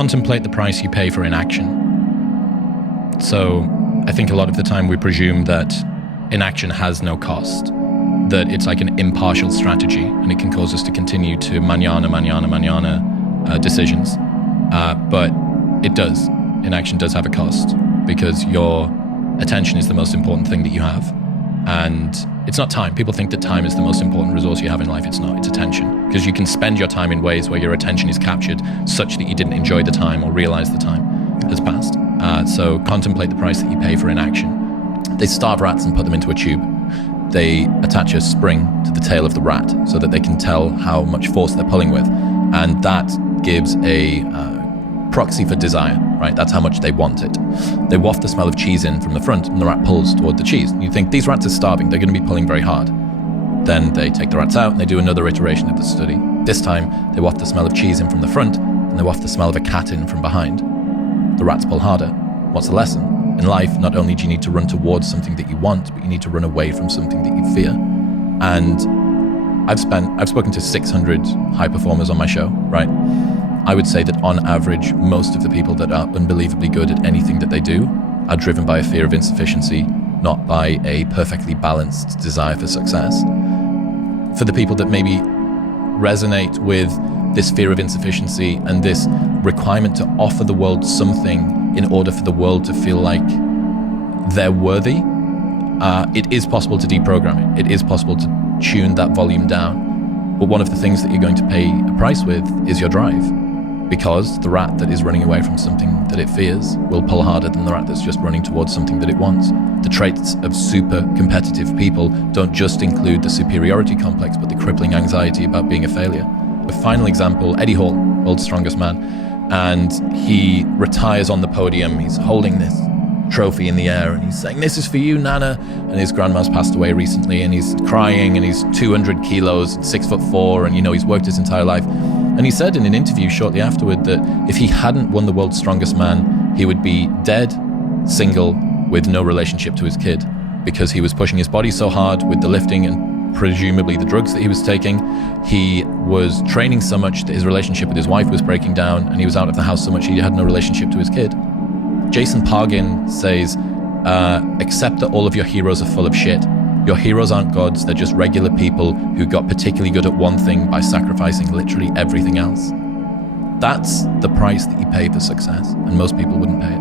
contemplate the price you pay for inaction. So I think a lot of the time we presume that inaction has no cost, that it's like an impartial strategy, and it can cause us to continue to manana decisions. But it does. Inaction does have a cost, because your attention is the most important thing that you have. And it's not time. People think that time is the most important resource you have in life. It's not. It's attention. Because you can spend your time in ways where your attention is captured such that you didn't enjoy the time or realize the time has passed. So contemplate the price that you pay for inaction. They starve rats and put them into a tube. They attach a spring to the tail of the rat so that they can tell how much force they're pulling with. And that gives a proxy for desire, right? That's how much they want it. They waft the smell of cheese in from the front, and the rat pulls toward the cheese. And you think, these rats are starving, they're going to be pulling very hard. Then they take the rats out and they do another iteration of the study. This time, they waft the smell of cheese in from the front, and they waft the smell of a cat in from behind. The rats pull harder. What's the lesson? In life, not only do you need to run towards something that you want, but you need to run away from something that you fear. And I've spoken to 600 high performers on my show, right? I would say that on average, most of the people that are unbelievably good at anything that they do are driven by a fear of insufficiency, not by a perfectly balanced desire for success. For the people that maybe resonate with this fear of insufficiency and this requirement to offer the world something in order for the world to feel like they're worthy, it is possible to deprogram it. It is possible to tune that volume down. But one of the things that you're going to pay a price with is your drive. Because the rat that is running away from something that it fears will pull harder than the rat that's just running towards something that it wants. The traits of super competitive people don't just include the superiority complex, but the crippling anxiety about being a failure. A final example, Eddie Hall, world's strongest man, and he retires on the podium. He's holding this trophy in the air and he's saying, "This is for you, Nana." And his grandma's passed away recently, and he's crying, and he's 200 kilos and 6'4", and he's worked his entire life. And he said in an interview shortly afterward that if he hadn't won the world's strongest man, he would be dead, single, with no relationship to his kid, because he was pushing his body so hard with the lifting and presumably the drugs that he was taking. He was training so much that his relationship with his wife was breaking down, and he was out of the house so much he had no relationship to his kid. Jason Pargin says, accept that all of your heroes are full of shit. Your heroes aren't gods, they're just regular people who got particularly good at one thing by sacrificing literally everything else. That's the price that you pay for success, and most people wouldn't pay it.